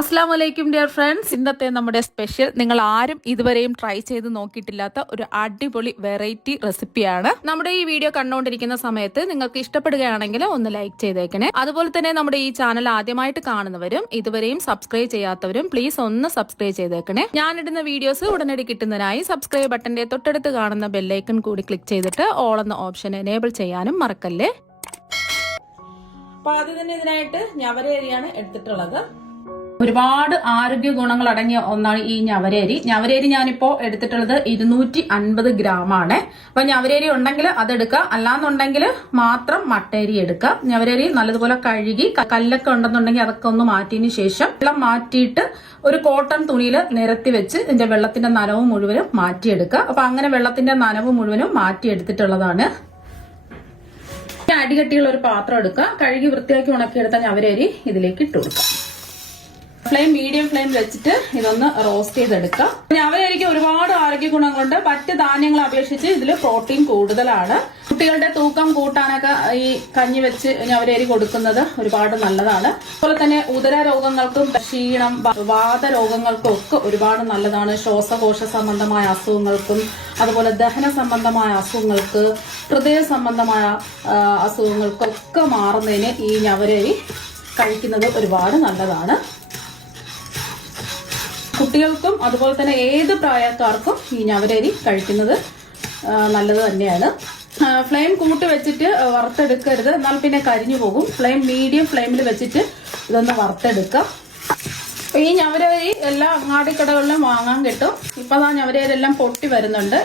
അസ്സാം വലൈക്കും dear friends. ഇന്നത്തെ നമ്മുടെ സ്പെഷ്യൽ നിങ്ങൾ ആരും ഇതുവരെയും ട്രൈ ചെയ്ത് നോക്കിയിട്ടില്ലാത്ത ഒരു അടിപൊളി വെറൈറ്റി റെസിപ്പിയാണ്. നമ്മുടെ ഈ വീഡിയോ കണ്ടുകൊണ്ടിരിക്കുന്ന സമയത്ത് നിങ്ങൾക്ക് ഇഷ്ടപ്പെടുകയാണെങ്കിൽ ഒന്ന് ലൈക്ക് ചെയ്തേക്കണേ. അതുപോലെ തന്നെ നമ്മുടെ ഈ ചാനൽ ആദ്യമായിട്ട് കാണുന്നവരും ഇതുവരെയും സബ്സ്ക്രൈബ് ചെയ്യാത്തവരും പ്ലീസ് ഒന്ന് സബ്സ്ക്രൈബ് ചെയ്തേക്കണേ. ഞാനിടുന്ന വീഡിയോസ് ഉടനടി കിട്ടുന്നതിനായി സബ്സ്ക്രൈബ് ബട്ടന്റെ തൊട്ടടുത്ത് കാണുന്ന ബെല്ലൈക്കൺ കൂടി ക്ലിക്ക് ചെയ്തിട്ട് ഓൾ എന്ന ഓപ്ഷൻ എനേബിൾ ചെയ്യാനും മറക്കല്ലേ. അപ്പൊ ആദ്യം തന്നെ ഇതിനായിട്ട് ഞവരേരിയാണ് എടുത്തിട്ടുള്ളത്. ഒരുപാട് ആരോഗ്യ ഗുണങ്ങൾ അടങ്ങിയ ഒന്നാണ് ഈ ഞവരേരി. ഞവരേരി ഞാനിപ്പോ എടുത്തിട്ടുള്ളത് 250 ഗ്രാമാണ്. അപ്പൊ ഞവരേരി ഉണ്ടെങ്കിൽ അതെടുക്കുക, അല്ലാന്നുണ്ടെങ്കിൽ മാത്രം മട്ടേരി എടുക്കുക. ഞവരേരി നല്ലതുപോലെ കഴുകി കല്ലൊക്കെ ഉണ്ടെന്നുണ്ടെങ്കിൽ അതൊക്കെ ഒന്ന് മാറ്റിയതിന് ശേഷം വെള്ളം മാറ്റിയിട്ട് ഒരു കോട്ടൺ തുണിയിൽ നിരത്തി വെച്ച് ഇതിന്റെ വെള്ളത്തിന്റെ നനവ് മുഴുവനും മാറ്റിയെടുക്കുക. അപ്പൊ അങ്ങനെ വെള്ളത്തിന്റെ നനവ് മുഴുവനും മാറ്റിയെടുത്തിട്ടുള്ളതാണ്. അടികട്ടിയുള്ള ഒരു പാത്രം എടുക്കുക. കഴുകി വൃത്തിയാക്കി ഉണക്കിയെടുത്ത ഞവരേരി ഇതിലേക്ക് ഇട്ട് കൊടുക്കുക. ഫ്ലെയിം മീഡിയം ഫ്ലെയിം വെച്ചിട്ട് ഇതൊന്ന് റോസ്റ്റ് ചെയ്തെടുക്കാം. ഞവരേരിക്ക് ഒരുപാട് ആരോഗ്യ ഗുണങ്ങളുണ്ട്. മറ്റ് ധാന്യങ്ങളെ അപേക്ഷിച്ച് ഇതിൽ പ്രോട്ടീൻ കൂടുതലാണ്. കുട്ടികളുടെ തൂക്കം കൂട്ടാനൊക്കെ ഈ കഞ്ഞി വെച്ച് ഞവരേരി കൊടുക്കുന്നത് ഒരുപാട് നല്ലതാണ്. അതുപോലെ തന്നെ ഉദര രോഗങ്ങൾക്കും ക്ഷീണം, വാതരോഗങ്ങൾക്കും ഒക്കെ ഒരുപാട് നല്ലതാണ്. ശ്വാസകോശ സംബന്ധമായ അസുഖങ്ങൾക്കും അതുപോലെ ദഹന സംബന്ധമായ അസുഖങ്ങൾക്ക്, ഹൃദയ സംബന്ധമായ അസുഖങ്ങൾക്കൊക്കെ മാറുന്നതിന് ഈ ഞവരേരി കഴിക്കുന്നത് ഒരുപാട് നല്ലതാണ്. കുട്ടികൾക്കും അതുപോലെ തന്നെ ഏത് പ്രായക്കാർക്കും ഈ ഞവരേരി കഴിക്കുന്നത് നല്ലത് തന്നെയാണ്. ഫ്ലെയിം കൂട്ടി വെച്ചിട്ട് വറുത്തെടുക്കരുത്, എന്നാൽ പിന്നെ കരിഞ്ഞു പോകും. ഫ്ലെയിം മീഡിയം ഫ്ലെയിമിൽ വെച്ചിട്ട് ഇതൊന്ന് വറുത്തെടുക്കാം. അപ്പൊ ഈ ഞവരേരി എല്ലാ അങ്ങാടിക്കടകളിലും വാങ്ങാൻ കിട്ടും. ഇപ്പൊ ആ ഞവരേരെല്ലാം പൊട്ടി വരുന്നുണ്ട്.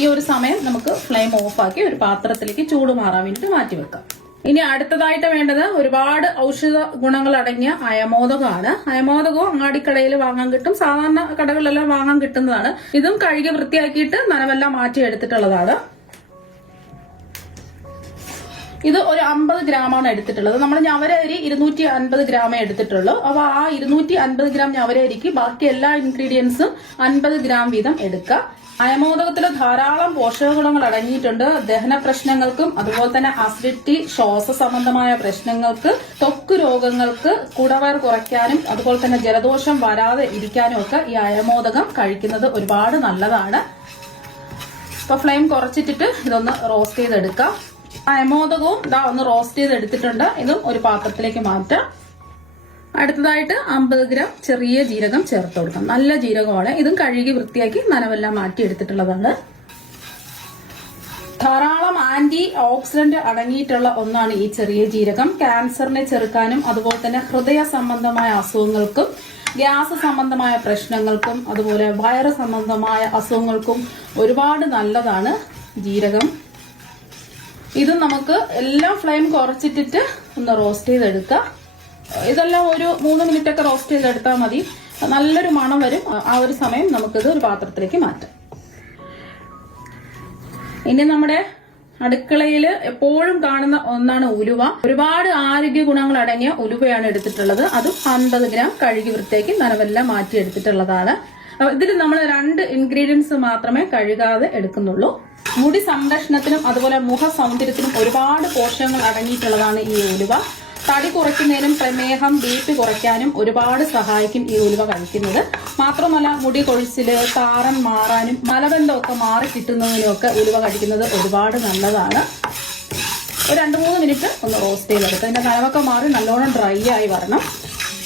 ഈ ഒരു സമയം നമുക്ക് ഫ്ലെയിം ഓഫാക്കി ഒരു പാത്രത്തിലേക്ക് ചൂട് മാറാൻ വേണ്ടിയിട്ട് മാറ്റി വെക്കാം. ഇനി അടുത്തതായിട്ട് വേണ്ടത് ഒരുപാട് ഔഷധ ഗുണങ്ങൾ അടങ്ങിയ അയമോദകമാണ്. അയമോദകവും അങ്ങാടിക്കടയിൽ വാങ്ങാൻ കിട്ടും, സാധാരണ കടകളിലെല്ലാം വാങ്ങാൻ കിട്ടുന്നതാണ്. ഇതും കഴുകി വൃത്തിയാക്കിയിട്ട് നനവെല്ലാം മാറ്റി എടുത്തിട്ടുള്ളതാണ്. ഇത് ഒരു 50 ഗ്രാമാണ് എടുത്തിട്ടുള്ളത്. നമ്മൾ ഞവരേരി 250 ഗ്രാമേ എടുത്തിട്ടുള്ളൂ. അപ്പൊ ആ 250 ഗ്രാം ഞവരേരിക്ക് ബാക്കി എല്ലാ ഇൻഗ്രീഡിയൻസും 50 ഗ്രാം വീതം എടുക്കുക. അയമോദകത്തിൽ ധാരാളം പോഷക ഗുണങ്ങൾ അടങ്ങിയിട്ടുണ്ട്. ദഹന പ്രശ്നങ്ങൾക്കും അതുപോലെ തന്നെ അസിഡിറ്റി, ശ്വാസ സംബന്ധമായ പ്രശ്നങ്ങൾക്ക്, ത്വക്ക് രോഗങ്ങൾക്ക്, കുടവയർ കുറയ്ക്കാനും അതുപോലെ തന്നെ ജലദോഷം വരാതെ ഇരിക്കാനും ഒക്കെ ഈ അയമോദകം കഴിക്കുന്നത് ഒരുപാട് നല്ലതാണ്. ഇപ്പൊ ഫ്ലെയിം കുറച്ചിട്ടിട്ട് ഇതൊന്ന് റോസ്റ്റ് ചെയ്തെടുക്കാം. അയമോദകവും ഒന്ന് റോസ്റ്റ് ചെയ്തെടുത്തിട്ടുണ്ട്. ഇതും ഒരു പാത്രത്തിലേക്ക് മാറ്റാം. അടുത്തതായിട്ട് 50 ഗ്രാം ചെറിയ ജീരകം ചേർത്ത് കൊടുക്കാം. നല്ല ജീരകമാണ്. ഇതും കഴുകി വൃത്തിയാക്കി നനവെല്ലാം മാറ്റി എടുത്തിട്ടുള്ളതാണ്. ധാരാളം ആന്റി ഓക്സിഡന്റ് അടങ്ങിയിട്ടുള്ള ഒന്നാണ് ഈ ചെറിയ ജീരകം. ക്യാൻസറിനെ ചെറുക്കാനും അതുപോലെ തന്നെ ഹൃദയ സംബന്ധമായ അസുഖങ്ങൾക്കും, ഗ്യാസ് സംബന്ധമായ പ്രശ്നങ്ങൾക്കും അതുപോലെ വയറ് സംബന്ധമായ അസുഖങ്ങൾക്കും ഒരുപാട് നല്ലതാണ് ജീരകം. ഇതും നമുക്ക് എല്ലാം ഫ്ലെയിം കുറച്ചിട്ടിട്ട് ഒന്ന് റോസ്റ്റ് ചെയ്തെടുക്കാം. ഇതെല്ലാം ഒരു 3 മിനിറ്റ് ഒക്കെ റോസ്റ്റ് ചെയ്തെടുത്താൽ മതി. നല്ലൊരു മണം വരും. ആ ഒരു സമയം നമുക്കിത് ഒരു പാത്രത്തിലേക്ക് മാറ്റാം. ഇനി നമ്മുടെ അടുക്കളയിൽ എപ്പോഴും കാണുന്ന ഒന്നാണ് ഉലുവ. ഒരുപാട് ആരോഗ്യ ഗുണങ്ങൾ അടങ്ങിയ ഉലുവയാണ് എടുത്തിട്ടുള്ളത്. അതും 50 ഗ്രാം കഴുകി വൃത്തിയാക്കി നനവെല്ലാം മാറ്റി എടുത്തിട്ടുള്ളതാണ്. ഇതിൽ നമ്മൾ 2 ഇൻഗ്രീഡിയൻസ് മാത്രമേ കഴുകാതെ എടുക്കുന്നുള്ളൂ. മുടി സംരക്ഷണത്തിനും അതുപോലെ മുഖ സൗന്ദര്യത്തിനും ഒരുപാട് പോഷകങ്ങൾ അടങ്ങിയിട്ടുള്ളതാണ് ഈ ഉലുവ. തടി കുറയ്ക്കുന്നതിനും പ്രമേഹം, BP കുറയ്ക്കാനും ഒരുപാട് സഹായിക്കും ഈ ഉലുവ കഴിക്കുന്നത്. മാത്രമല്ല മുടി കൊഴിച്ചില്, താരൻ മാറാനും മലബന്ധമൊക്കെ മാറി കിട്ടുന്നതിനുമൊക്കെ ഉലുവ കഴിക്കുന്നത് ഒരുപാട് നല്ലതാണ്. ഒരു 2-3 മിനിറ്റ് ഒന്ന് റോസ്റ്റ് ചെയ്തെടുക്കുക. അതിന്റെ നനവൊക്കെ മാറി നല്ലോണം ഡ്രൈ ആയി വരണം.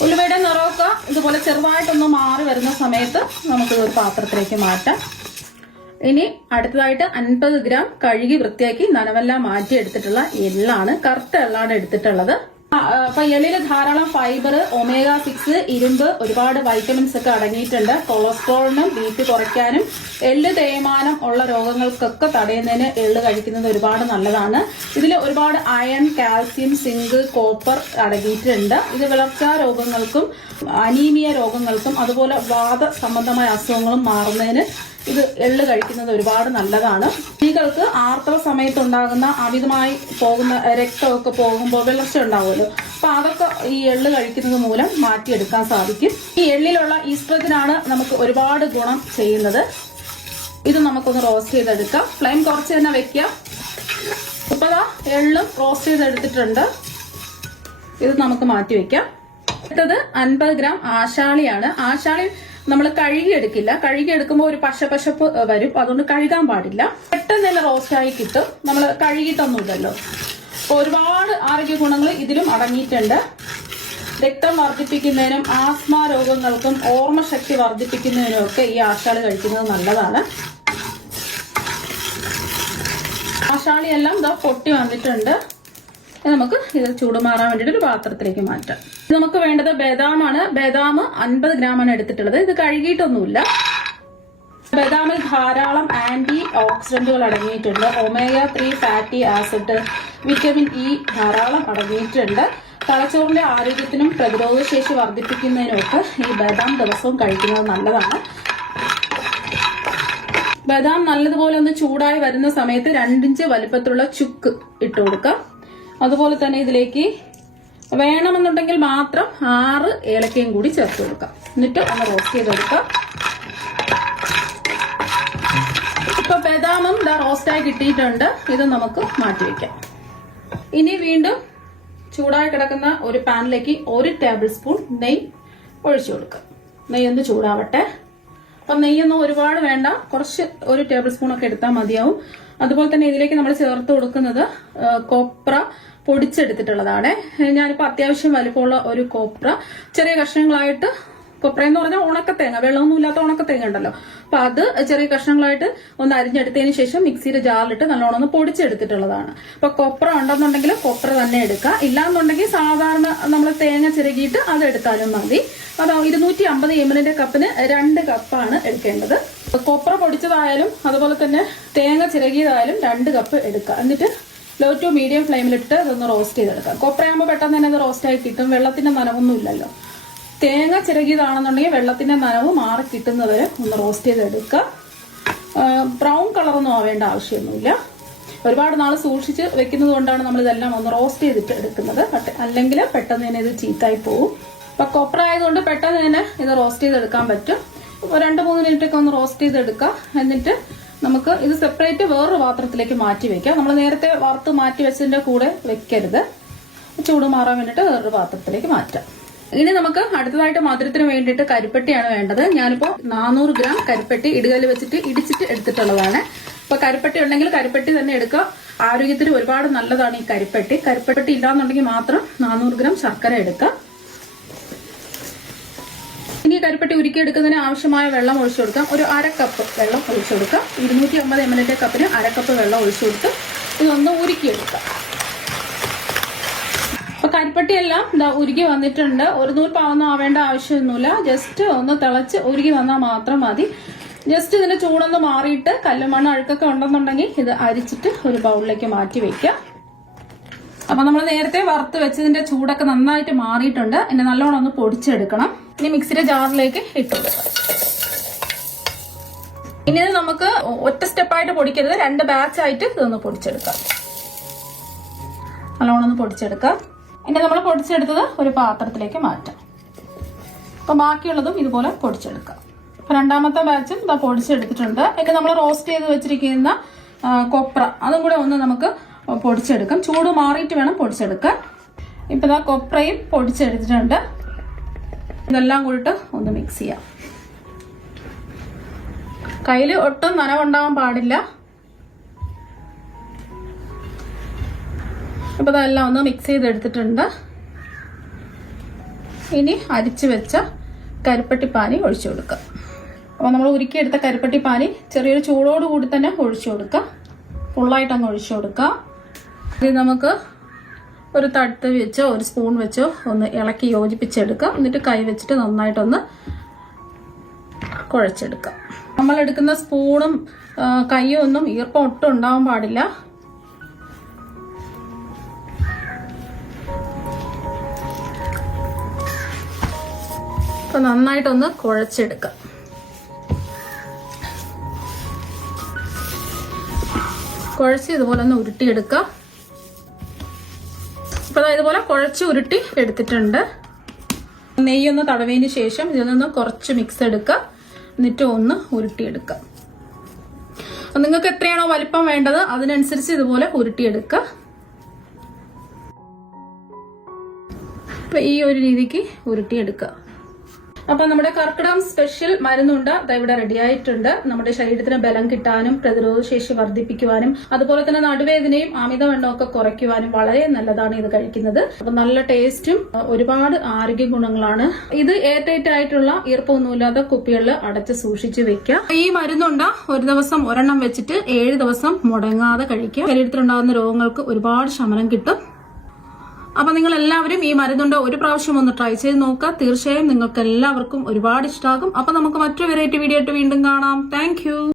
ഉലുവയുടെ നിറമൊക്കെ ഇതുപോലെ ചെറുതായിട്ടൊന്ന് മാറി വരുന്ന സമയത്ത് നമുക്ക് ഒരു പാത്രത്തിലേക്ക് മാറ്റാം. ഇനി അടുത്തതായിട്ട് 50 ഗ്രാം കഴുകി വൃത്തിയാക്കി നനവെല്ലാം മാറ്റി എടുത്തിട്ടുള്ള എള്ളാണ്. കറുത്ത എള്ളാണ് എടുത്തിട്ടുള്ളത്. അപ്പൊ എള്ളില് ധാരാളം ഫൈബർ, ഒമേഗ 6, ഇരുമ്പ്, ഒരുപാട് വൈറ്റമിൻസ് ഒക്കെ അടങ്ങിയിട്ടുണ്ട്. കൊളസ്ട്രോളിനും BP കുറയ്ക്കാനും എള്ള് തേയ്മാനം ഉള്ള രോഗങ്ങൾക്കൊക്കെ തടയുന്നതിന് എള്ള് കഴിക്കുന്നത് ഒരുപാട് നല്ലതാണ്. ഇതിൽ ഒരുപാട് അയൺ, കാൽസ്യം, സിങ്ക്, കോപ്പർ അടങ്ങിയിട്ടുണ്ട്. ഇത് വളർച്ചാ രോഗങ്ങൾക്കും അനീമിയ രോഗങ്ങൾക്കും അതുപോലെ വാത സംബന്ധമായ അസുഖങ്ങളും മാറുന്നതിന് ഇത് എള്ള് കഴിക്കുന്നത് ഒരുപാട് നല്ലതാണ്. സ്ത്രീകൾക്ക് ആർത്തവ സമയത്തുണ്ടാകുന്ന അമിതമായി പോകുന്ന രക്തമൊക്കെ പോകുമ്പോൾ വിളർച്ച ഉണ്ടാവുമല്ലോ. അപ്പൊ അതൊക്കെ ഈ എള്ള് കഴിക്കുന്നത് മൂലം മാറ്റിയെടുക്കാൻ സാധിക്കും. ഈ എള്ളിലുള്ള ഈസ്ട്രജനാണ് നമുക്ക് ഒരുപാട് ഗുണം ചെയ്യുന്നത്. ഇത് നമുക്കൊന്ന് റോസ്റ്റ് ചെയ്തെടുക്കാം. ഫ്ലെയിം കുറച്ച് തന്നെ വെക്കാം. ഇപ്പൊ എള്ളും റോസ്റ്റ് ചെയ്തെടുത്തിട്ടുണ്ട്. ഇത് നമുക്ക് മാറ്റി വെക്കാം. അടുത്തത് 50 ഗ്രാം ആശാളിയാണ്. ആശാളി നമ്മൾ കഴുകിയെടുക്കില്ല. കഴുകിയെടുക്കുമ്പോൾ ഒരു പശപ്പശപ്പ് വരും, അതുകൊണ്ട് കഴുകാൻ പാടില്ല. പെട്ടെന്ന് തന്നെ റോസ്റ്റായി കിട്ടും, നമ്മൾ കഴുകിയിട്ടൊന്നുമില്ലല്ലോ. ഒരുപാട് ആരോഗ്യ ഗുണങ്ങൾ ഇതിലും അടങ്ങിയിട്ടുണ്ട്. രക്തം വർദ്ധിപ്പിക്കുന്നതിനും ആസ്മ രോഗങ്ങൾക്കും ഓർമ്മശക്തി വർദ്ധിപ്പിക്കുന്നതിനും ഒക്കെ ഈ ആശാളി കഴിക്കുന്നത് നല്ലതാണ്. ആശാളിയെല്ലാം ഇതാ പൊട്ടി വന്നിട്ടുണ്ട്. നമുക്ക് ഇത് ചൂടുമാറാൻ വേണ്ടിയിട്ട് ഒരു പാത്രത്തിലേക്ക് മാറ്റാം. ഇത് നമുക്ക് വേണ്ടത് ബദാമാണ്. ബദാം 50 ഗ്രാമാണ് എടുത്തിട്ടുള്ളത്. ഇത് കഴുകിയിട്ടൊന്നുമില്ല. ബദാമിൽ ധാരാളം ആന്റി ഓക്സിഡന്റുകൾ അടങ്ങിയിട്ടുണ്ട്. Omega 3 fatty acid, vitamin E ധാരാളം അടങ്ങിയിട്ടുണ്ട്. തലച്ചോറിന്റെ ആരോഗ്യത്തിനും പ്രതിരോധശേഷി വർദ്ധിപ്പിക്കുന്നതിനും ഒക്കെ ഈ ബദാം ദിവസവും കഴിക്കുന്നത് നല്ലതാണ്. ബദാം നല്ലതുപോലെ ഒന്ന് ചൂടായി വരുന്ന സമയത്ത് 2 ഇഞ്ച് വലിപ്പത്തിലുള്ള ചുക്ക് ഇട്ട് കൊടുക്കാം. അതുപോലെ തന്നെ ഇതിലേക്ക് വേണമെന്നുണ്ടെങ്കിൽ മാത്രം 6 ഏലക്കയും കൂടി ചേർത്ത് കൊടുക്കാം. എന്നിട്ട് ഒന്ന് റോസ്റ്റ് ചെയ്തെടുക്കാം. ഇപ്പൊ ബദാമും റോസ്റ്റായി കിട്ടിയിട്ടുണ്ട്. ഇത് നമുക്ക് മാറ്റിവെക്കാം. ഇനി വീണ്ടും ചൂടായി കിടക്കുന്ന ഒരു പാനിലേക്ക് 1 ടേബിൾ സ്പൂൺ നെയ്യ് ഒഴിച്ചു കൊടുക്കാം. നെയ്യ് ഒന്ന് ചൂടാവട്ടെ. അപ്പൊ നെയ്യൊന്നും ഒരുപാട് വേണ്ട, കുറച്ച് 1 ടേബിൾ സ്പൂൺ ഒക്കെ എടുത്താൽ മതിയാവും. അതുപോലെ തന്നെ ഇതിലേക്ക് നമ്മൾ ചേർത്ത് കൊടുക്കുന്നത് കൊപ്ര പൊടിച്ചെടുത്തിട്ടുള്ളതാണ്. ഞാനിപ്പോ അത്യാവശ്യം വലിപ്പമുള്ള ഒരു കൊപ്ര ചെറിയ കഷ്ണങ്ങളായിട്ട്, കൊപ്ര എന്ന് പറഞ്ഞാൽ ഉണക്കത്തേങ്ങ, വെള്ളമൊന്നും ഇല്ലാത്ത ഉണക്കത്തേങ്ങ ഉണ്ടല്ലോ, അപ്പൊ അത് ചെറിയ കഷ്ണങ്ങളായിട്ട് ഒന്ന് അരിഞ്ഞെടുത്തതിന് ശേഷം മിക്സിയുടെ ജാറിലിട്ട് നല്ലോണം ഒന്ന് പൊടിച്ചെടുത്തിട്ടുള്ളതാണ്. അപ്പൊ കൊപ്ര ഉണ്ടെന്നുണ്ടെങ്കിൽ കൊപ്ര തന്നെ എടുക്കുക, ഇല്ലാന്നുണ്ടെങ്കിൽ സാധാരണ നമ്മൾ തേങ്ങ ചിരകിയിട്ട് അത് എടുത്താലും മതി. അത് 250 ml കപ്പിന് 2 കപ്പാണ് എടുക്കേണ്ടത്. കൊപ്ര പൊടിച്ചതായാലും അതുപോലെ തന്നെ തേങ്ങ ചിരകിയതായാലും 2 കപ്പ് എടുക്കുക. എന്നിട്ട് ലോ ടു മീഡിയം ഫ്ലെയിമിലിട്ട് അതൊന്ന് റോസ്റ്റ് ചെയ്തെടുക്കാം. കൊപ്രയാകുമ്പോൾ പെട്ടെന്ന് തന്നെ അത് റോസ്റ്റായി കിട്ടും, വെള്ളത്തിന്റെ നനവൊന്നും ഇല്ലല്ലോ. തേങ്ങ ചിരകിയതാണെന്നുണ്ടെങ്കിൽ വെള്ളത്തിന്റെ നനവ് മാറി കിട്ടുന്നവരെ ഒന്ന് റോസ്റ്റ് ചെയ്തെടുക്കുക. ബ്രൗൺ കളറൊന്നും ആവേണ്ട ആവശ്യമൊന്നുമില്ല. ഒരുപാട് നാൾ സൂക്ഷിച്ച് വെക്കുന്നത് കൊണ്ടാണ് നമ്മൾ ഇതെല്ലാം ഒന്ന് റോസ്റ്റ് ചെയ്തിട്ട് എടുക്കുന്നത്. അല്ലെങ്കിൽ പെട്ടെന്ന് തന്നെ ഇത് ചീത്തായി പോകും. അപ്പൊ കൊപ്ര ആയതുകൊണ്ട് പെട്ടെന്ന് തന്നെ ഇത് റോസ്റ്റ് ചെയ്തെടുക്കാൻ പറ്റും. 2-3 മിനിറ്റ് ഒക്കെ ഒന്ന് റോസ്റ്റ് ചെയ്തെടുക്കുക. എന്നിട്ട് നമുക്ക് ഇത് സെപ്പറേറ്റ് വേറൊരു പാത്രത്തിലേക്ക് മാറ്റി വെക്കാം. നമ്മൾ നേരത്തെ വറുത്ത് മാറ്റി വെച്ചതിന്റെ കൂടെ വെക്കരുത്. ചൂട് മാറാൻ വേണ്ടിയിട്ട് വേറൊരു പാത്രത്തിലേക്ക് മാറ്റാം. ഇനി നമുക്ക് അടുത്തതായിട്ട് മധുരത്തിന് വേണ്ടിയിട്ട് കരിപ്പെട്ടിയാണ് വേണ്ടത്. ഞാനിപ്പോ 400 ഗ്രാം കരിപ്പെട്ടി ഇടുകല്ല് വെച്ചിട്ട് ഇടിച്ചിട്ട് എടുത്തിട്ടുള്ളതാണ്. അപ്പൊ കരിപ്പെട്ടി ഉണ്ടെങ്കിൽ കരിപ്പെട്ടി തന്നെ എടുക്കുക. ആരോഗ്യത്തിന് ഒരുപാട് നല്ലതാണ് ഈ കരിപ്പെട്ടി. കരിപ്പെട്ടി ഇല്ലാന്നുണ്ടെങ്കിൽ മാത്രം 400 ഗ്രാം ശർക്കര എടുക്കുക. ഇനി കരിപ്പെട്ടി ഉരുക്കിയെടുക്കുന്നതിന് ആവശ്യമായ വെള്ളം ഒഴിച്ചു കൊടുക്കാം. ഒരു 1/2 കപ്പ് വെള്ളം ഒഴിച്ചു കൊടുക്കാം. 250 ml കപ്പിന് 1/2 കപ്പ് വെള്ളം ഒഴിച്ചു കൊടുത്ത് ഇതൊന്ന് ഉരുക്കിയെടുക്കാം. അപ്പൊ കരിപ്പെട്ടിയെല്ലാം ഉരുക്കി വന്നിട്ടുണ്ട്. ഒരു നൂൽ പാവൊന്നും ആവേണ്ട ആവശ്യമൊന്നുമില്ല. ജസ്റ്റ് ഒന്ന് തിളച്ച് ഉരുക്കി വന്നാൽ മാത്രം മതി. ജസ്റ്റ് ഇതിന്റെ ചൂടൊന്ന് മാറിയിട്ട് കല്ലുമണ്ണ് അഴുക്കൊക്കെ ഉണ്ടെന്നുണ്ടെങ്കിൽ ഇത് അരിച്ചിട്ട് ഒരു ബൗളിലേക്ക് മാറ്റി വെക്കാം. അപ്പൊ നമ്മൾ നേരത്തെ വറുത്ത് വെച്ചതിന്റെ ചൂടൊക്കെ നന്നായിട്ട് മാറിയിട്ടുണ്ട്. ഇനി നല്ലോണം ഒന്ന് പൊടിച്ചെടുക്കണം. ഇനി മിക്സിയുടെ ജാറിലേക്ക് ഇട്ടുകൊടുക്കാം. ഇനി ഇത് നമുക്ക് ഒറ്റ സ്റ്റെപ്പായിട്ട് പൊടിക്കരുത്, 2 ബാച്ചായിട്ട് ഇതൊന്ന് പൊടിച്ചെടുക്കാം. നല്ലോണം ഒന്ന് പൊടിച്ചെടുക്കാം. ഇനി നമ്മൾ പൊടിച്ചെടുത്തത് ഒരു പാത്രത്തിലേക്ക് മാറ്റാം. അപ്പൊ ബാക്കിയുള്ളതും ഇതുപോലെ പൊടിച്ചെടുക്കാം. അപ്പൊ 2ാമത്തെ ബാച്ചും ഇതാ പൊടിച്ചെടുത്തിട്ടുണ്ട്. ഇനി നമ്മൾ റോസ്റ്റ് ചെയ്ത് വെച്ചിരിക്കുന്ന കൊപ്ര അതും കൂടെ ഒന്ന് നമുക്ക് പൊടിച്ചെടുക്കാം. ചൂട് മാറിയിട്ട് വേണം പൊടിച്ചെടുക്കാൻ. ഇപ്പൊ ഇതാ കൊപ്രയും പൊടിച്ചെടുത്തിട്ടുണ്ട്. ഇതെല്ലാം കൂടിയിട്ട് ഒന്ന് മിക്സ് ചെയ്യാം. കയ്യിൽ ഒട്ടും നനവുണ്ടാവാൻ പാടില്ല. അപ്പൊ ഇതെല്ലാം ഒന്ന് മിക്സ് ചെയ്തെടുത്തിട്ടുണ്ട്. ഇനി അരിച്ചു വെച്ച കരിപ്പെട്ടിപ്പാനി ഒഴിച്ചു കൊടുക്കുക. അപ്പൊ നമ്മൾ ഉരുക്കിയെടുത്ത കരിപ്പെട്ടിപ്പാനി ചെറിയൊരു ചൂടോടുകൂടി തന്നെ ഒഴിച്ചു കൊടുക്കുക. ഫുള്ളായിട്ട് അങ്ങ് ഒഴിച്ചു കൊടുക്കുക. ഇത് നമുക്ക് ഒരു തട്ട് വെച്ചോ ഒരു സ്പൂൺ വെച്ചോ ഒന്ന് ഇളക്കി യോജിപ്പിച്ചെടുക്കാം. എന്നിട്ട് കൈ വെച്ചിട്ട് നന്നായിട്ടൊന്ന് കുഴച്ചെടുക്കാം. നമ്മൾ എടുക്കുന്ന സ്പൂണും കൈയും ഒന്നും ഈർപ്പം ഒട്ടും ഉണ്ടാവാൻ പാടില്ല. അപ്പൊ നന്നായിട്ടൊന്ന് കുഴച്ചെടുക്കാം. കുഴച്ച് ഇതുപോലെ ഒന്ന് ഉരുട്ടിയെടുക്കാം. അപ്പൊ ഇതുപോലെ കുഴച്ച് ഉരുട്ടി എടുത്തിട്ടുണ്ട്. നെയ്യൊന്ന് തടവിയതിന് ശേഷം ഇതിൽ നിന്ന് കുറച്ച് മിക്സ് എടുക്കുക. എന്നിട്ട് ഒന്ന് ഉരുട്ടിയെടുക്കുക. നിങ്ങൾക്ക് എത്രയാണോ വലിപ്പം വേണ്ടത് അതിനനുസരിച്ച് ഇതുപോലെ ഉരുട്ടിയെടുക്കുക. അപ്പൊ ഈ ഒരു രീതിക്ക് ഉരുട്ടിയെടുക്കുക. അപ്പൊ നമ്മുടെ കർക്കിടകം സ്പെഷ്യൽ മരുന്നുണ്ട് ഇവിടെ റെഡി ആയിട്ടുണ്ട്. നമ്മുടെ ശരീരത്തിന് ബലം കിട്ടാനും പ്രതിരോധ ശേഷി വർദ്ധിപ്പിക്കുവാനും അതുപോലെ തന്നെ നടുവേദനയും അമിതവണ്ണവും ഒക്കെ കുറയ്ക്കുവാനും വളരെ നല്ലതാണ് ഇത് കഴിക്കുന്നത്. അപ്പൊ നല്ല ടേസ്റ്റും ഒരുപാട് ആരോഗ്യ ഗുണങ്ങളാണ്. ഇത് എയർ ടൈറ്റ് ആയിട്ടുള്ള ഈർപ്പമൊന്നുമില്ലാത്ത കുപ്പികളിൽ അടച്ച് സൂക്ഷിച്ചു വെക്കുക. ഈ മരുന്നുണ്ട് ഒരു ദിവസം ഒരെണ്ണം വെച്ചിട്ട് 7 ദിവസം മുടങ്ങാതെ കഴിക്കുക. ശരീരത്തിലുണ്ടാകുന്ന രോഗങ്ങൾക്ക് ഒരുപാട് ശമനം കിട്ടും. അപ്പൊ നിങ്ങൾ എല്ലാവരും ഈ മരുന്നുണ്ട് ഒരു പ്രാവശ്യം ഒന്ന് ട്രൈ ചെയ്ത് നോക്കുക. തീർച്ചയായും നിങ്ങൾക്ക് എല്ലാവർക്കും ഒരുപാട് ഇഷ്ടമാകും. അപ്പൊ നമുക്ക് മറ്റൊരു വെറൈറ്റി വീഡിയോ ആയിട്ട് വീണ്ടും കാണാം. താങ്ക്